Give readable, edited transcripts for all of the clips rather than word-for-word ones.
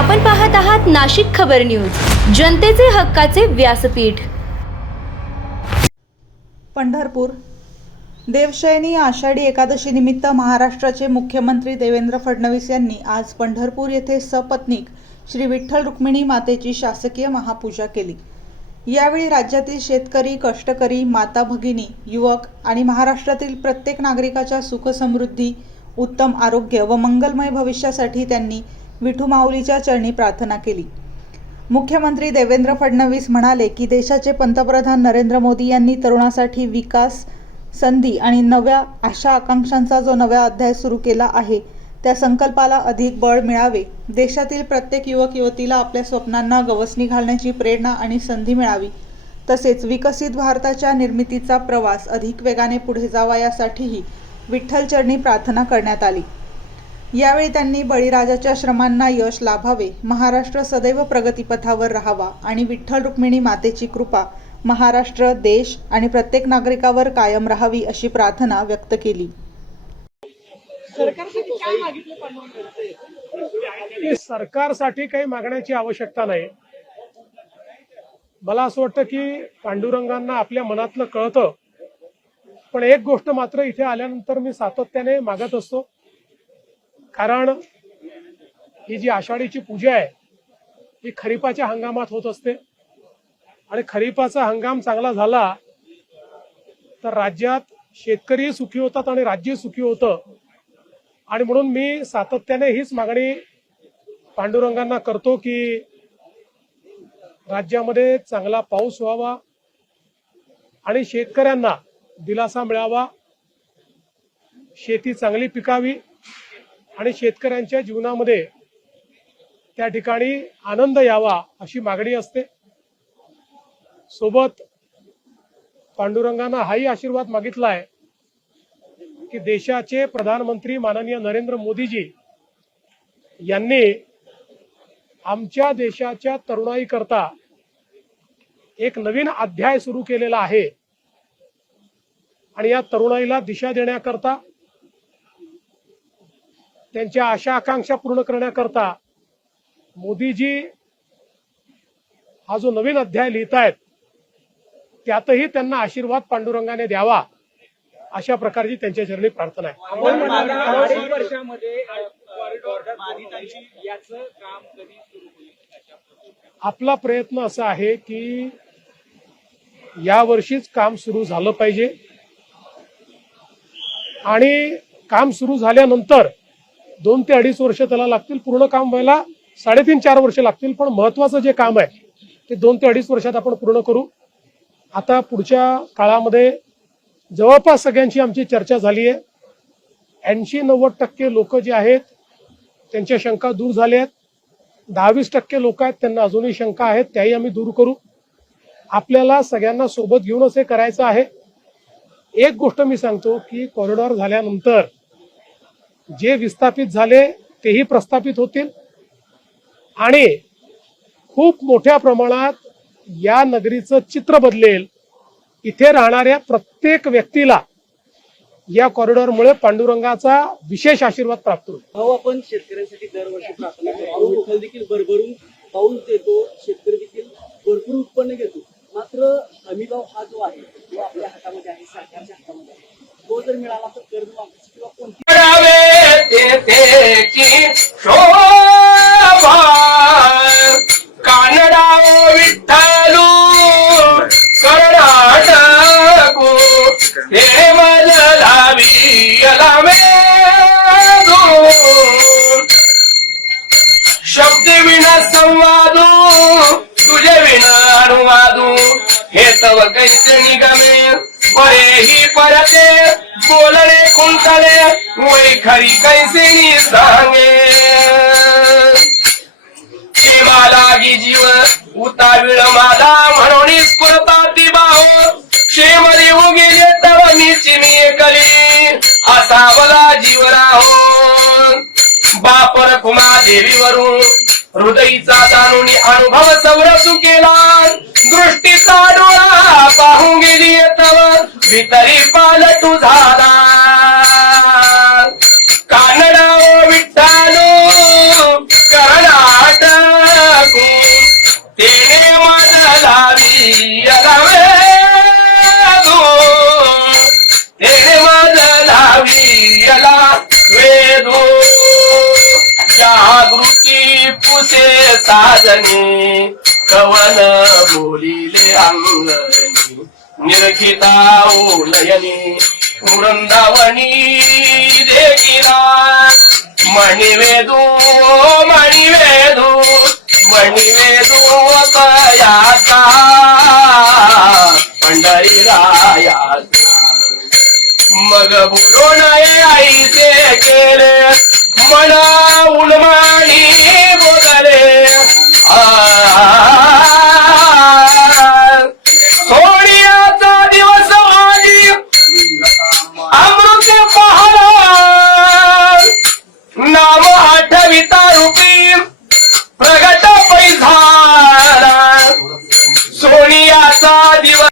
आपण पाहत आहात नाशिक खबर न्यूज, जनतेचे हक्काचे व्यासपीठ। पंढरपूर देवशयनी आषाढी एकादशी निमित्त महाराष्ट्राचे मुख्यमंत्री देवेंद्र फडणवीस यांनी आज पंढरपूर येथे सपत्नीक श्री विठ्ठल रुक्मिणी मातेची शासकीय महापूजा केली। यावेळी राज्यातील शेतकरी, कष्टकरी, माता भगिनी, युवक आणि महाराष्ट्रातील प्रत्येक नागरिकाच्या सुख समृद्धी, उत्तम आरोग्य व मंगलमय भविष्यासाठी त्यांनी विठू माऊलीच्या चरणी प्रार्थना केली। मुख्यमंत्री देवेंद्र फडणवीस म्हणाले की देशाचे पंतप्रधान नरेंद्र मोदी यांनी तरुणासाठी विकास, संधी आणि नव्या आशा आकांक्षांचा जो नवा अध्याय सुरू केला आहे, त्या संकल्पाला अधिक बळ मिळावे, देशातील प्रत्येक युवक युवतीला आपल्या स्वप्नांना गवसणी घालण्याची प्रेरणा आणि संधी मिळावी, तसेच विकसित भारताच्या निर्मितीचा प्रवास अधिक वेगाने पुढे जावा यासाठीही विठ्ठल चरणी प्रार्थना करण्यात आली। यावेळी त्यांनी बळीराजाच्या श्रमांना यश लाभावे, महाराष्ट्र सदैव प्रगतीपथावर राहावा आणि विठ्ठल रुक्मिणी मातेची कृपा महाराष्ट्र, देश आणि प्रत्येक नागरिकावर कायम राहावी अशी प्रार्थना व्यक्त केली। सरकारसाठी काही मागण्याची आवश्यकता नाही। मला असं वाटतं की पांडुरंगांना आपल्या मनातलं कळतं, पण एक गोष्ट मात्र इथे आल्यानंतर मी सातत्याने मागत असतो, कारण ही जी आषाढीची पूजा आहे ही खरीपाच्या हंगामात होत असते आणि खरीपाचा हंगाम चांगला झाला तर राज्यात शेतकरी सुखी होतात आणि राज्य सुखी होतं। आणि म्हणून मी सातत्याने हीच मागणी पांडुरंगांना करतो की राज्यामध्ये चांगला पाऊस व्हावा आणि शेतकऱ्यांना दिलासा मिळावा, शेती चांगली पिकावी आणि शेतकऱ्यांच्या जीवनामध्ये त्या ठिकाणी आनंद यावा अशी मागणी असते। सोबत पांडुरंगांना हाही आशीर्वाद मागितलाय की देशाचे प्रधानमंत्री माननीय नरेंद्र मोदीजी यांनी आमच्या देशाच्या तरुणाई करता एक नवीन अध्याय सुरू केलेला आहे आणि या तरुणाईला दिशा देण्याकरता, त्यांच्या आशा आकांक्षा पूर्ण करण्याकरता मोदीजी हा जो नवीन अध्याय लिहितायत त्यातही त्यांना आशीर्वाद पांडुरंगाने द्यावा अशा प्रकारची त्यांच्या चरणी प्रार्थना आहे। आपला प्रयत्न असा आहे की या वर्षीच काम सुरू झालं पाहिजे आणि काम सुरू झाल्यानंतर 2 ते 2.5 वर्ष त्याला लागतील, पूर्ण काम व्हायला 3.5-4 वर्ष लागतील, पण महत्वाचं जे काम आहे ते 2 ते 2.5 वर्षात आपण पूर्ण करू। आता पुढच्या काळामध्ये जवळपास सगळ्यांची आमची चर्चा झाली आहे। 80-90% लोक जे आहेत त्यांच्या शंका दूर झाल्या आहेत। 10-20% लोक आहेत त्यांना अजूनही शंका आहेत, त्याही आम्ही दूर करू। आपल्याला सगळ्यांना सोबत घेऊनच हे करायचं आहे। एक गोष्ट मी सांगतो की कॉरिडॉर झाल्यानंतर जे विस्थापित झाले तेही प्रस्थापित होतील आणि खूप मोठ्या प्रमाणात या नगरीचं चित्र बदलेल। इथे राहणाऱ्या प्रत्येक व्यक्तीला या कॉरिडॉरमुळे पांडुरंगाचा विशेष आशीर्वाद प्राप्त होईल। आपण शेतकऱ्यांसाठी दरवर्षी प्रार्थना करतो, विठ्ठल देखील भरभरून पाऊस देतो, शेतकरी देखील भरपूर उत्पन्न घेतो, मात्र हमीभाव हा जो आहे तो आपल्या हातामध्ये आहे, सरकारच्या हातामध्ये आहे। तो जर मिळाला तर कर्जमाफी किंवा कोणती शब्द विना संवादू तुझे विना अनुवादू हे तव कैसे निगमे बरे ही परते बोलणे कुंतले वै खरी कैसे नि सांगे देवा लागी जीव उताविळ माझा म्हणून स्फुरता ती बाहो शेमरी उगेले तव मीची मी कली असावला जीव राहो बापर कुमा देवीवरून हृदयीचा जाणून अनुभव सौरसू केला दृष्टीचा डोळा पाहून गेली तव भितरी पालटू झाला कानडा विठ्ठल कर्नाटक साजनी कवन बोलिले अंगणी निरखिता उलयनी वृंदावनी देखिला मणिवेदू मणिवेदू मणिवेदू तयाचा पंढरी रायाचा मग बोलून आईचे केले मना उलमानी बोलले सोनियाचा दिवस आधी अमृत पहाला नाम आठविता रूपी प्रगट पैझाला सोनियाचा दिवस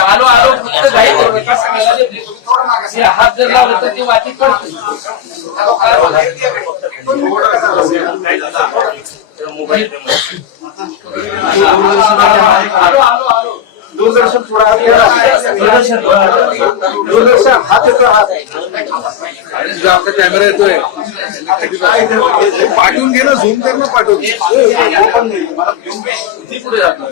आलो आलो फक्त घाई करू नका. हात जर लावलं तर ती वाटी पडते. आलो आलो आलो दूरदर्शन थोडा दूरदर्शन हात येतो आपला कॅमेरा येतोय पाठवून घे ना झूम कर ना पाठवून पुढे जातो.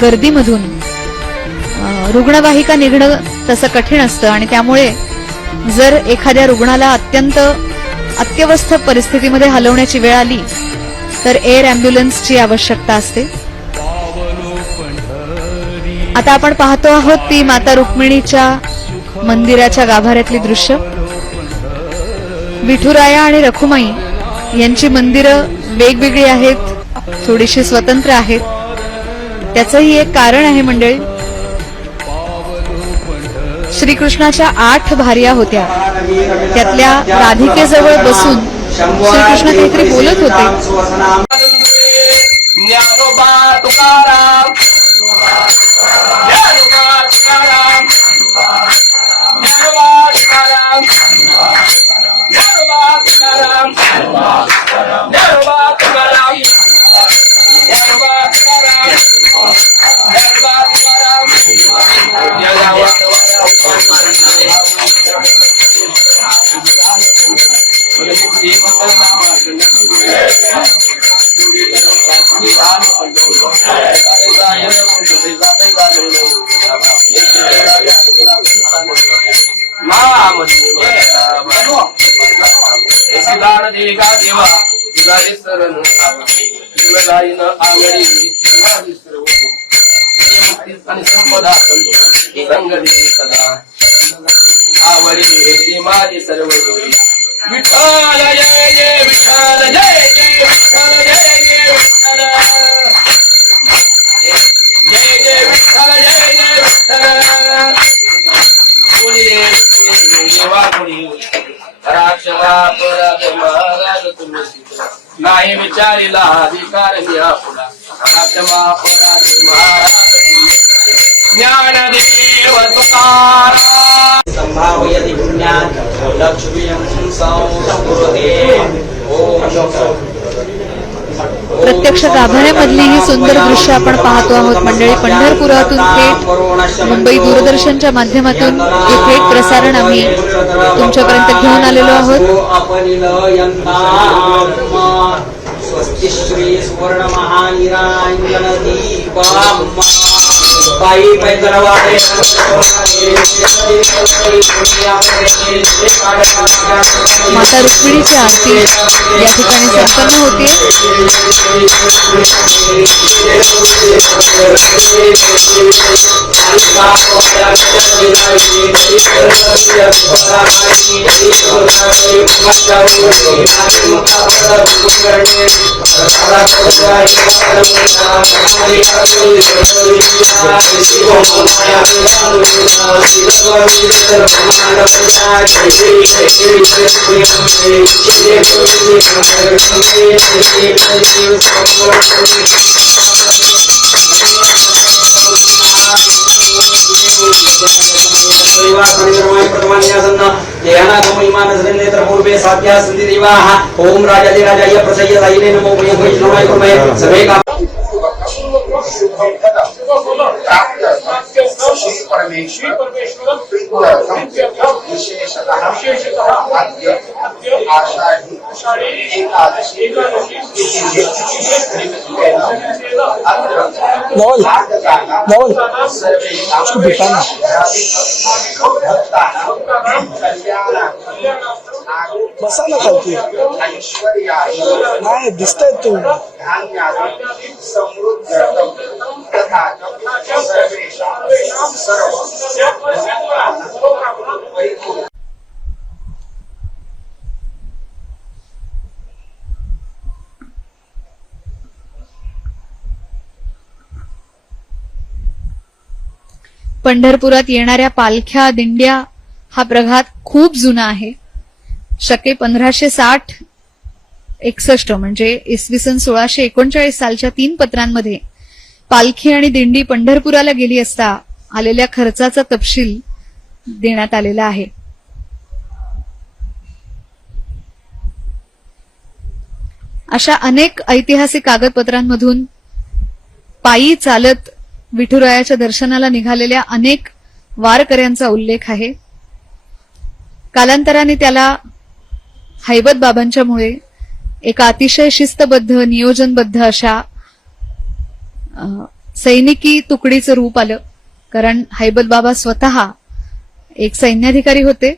गर्दीमधून रुग्णवाहिका निघणं तसं कठीण असतं आणि त्यामुळे जर एखाद्या रुग्णाला अत्यंत अत्यवस्थ परिस्थितीमध्ये हलवण्याची वेळ आली तर एअर अँब्युलन्सची आवश्यकता असते. आता आपण पाहतो आहोत ती माता रुक्मिणीच्या मंदिराच्या गाभाऱ्यातली दृश्य. विठुराया आणि रखुमाई यांची मंदिरं वेगवेगळी आहेत, थोडीशी स्वतंत्र आहेत. त्याचंही एक कारण आहे मंडळी. श्रीकृष्णाच्या 8 भार्या होत्या, त्यातल्या राधिकेजवळ बसून श्रीकृष्ण काहीतरी बोलत होते. ज्ञानोबा तुकाराम ज्ञानोबा तुकाराम ज्ञानोबा तुकाराम ज्ञानोबा तुकाराम ज्ञानोबा तुकाराम ज्ञानोबा तुकाराम ज्ञानोबा तुकाराम आवडी माझी सर्व विठ्ठल जय जय विठ्ठल जय जय विठ्ठल जय जय विठ्ठल जय जय विठ्ठल जय जय विठ्ठल महाराज तुम्ही नाही विचारिला अधिकार घ्या पुढा राक्षमापराध महाराज ज्ञानदेव तुकाराम संभावयति पुण्यात् लक्ष्मीं संस्कृते ओम प्रत्यक्ष गाभाऱ्यामधली ही सुंदर दृश्य आपण पाहतो आहोत मंडळी. पंढरपुरातून थेट मुंबई दूरदर्शनच्या माध्यमातून हे थेट प्रसारण आम्ही तुमच्यापर्यंत घेऊन आलेलो आहोत. स्वस्ति श्री सुवर्ण महानिरांजन दीपम पायी पैदलवाडे माता रुक्मिणीची आरती या ठिकाणी संपन्न होते. पूर्वे साध्या संधि देवाः ओम राजाधिराजाय प्रसय्यदायिने नमो वैष्णवाय कुर्महे सर्वे काम श्री परमेश्वर विशेषतः आषाढ़ी एकादशी बसायला चालते नाही दिसतंय तू समृद्ध तथा सर्व पंढरपुरात येणाऱ्या पालख्या दिंड्या हा प्रघात खूप जुना आहे. शके 1560-61 म्हणजे इसवी सन 1639 सालच्या 3 पत्रांमध्ये पालखी आणि दिंडी पंढरपुराला गेली असता आलेल्या खर्चाचा तपशील देण्यात आलेला आहे. अशा अनेक ऐतिहासिक कागदपत्रांमधून पायी चालत विठुरायाच्या दर्शनाला निघालेल्या अनेक वारकऱ्यांचा उल्लेख आहे. कालांतराने त्याला हैबत बाबांच्यामुळे एका अतिशय शिस्तबद्ध नियोजनबद्ध अशा सैनिकी तुकडीचं रूप आलं. कारण हैबत बाबा स्वतः एक सैन्याधिकारी होते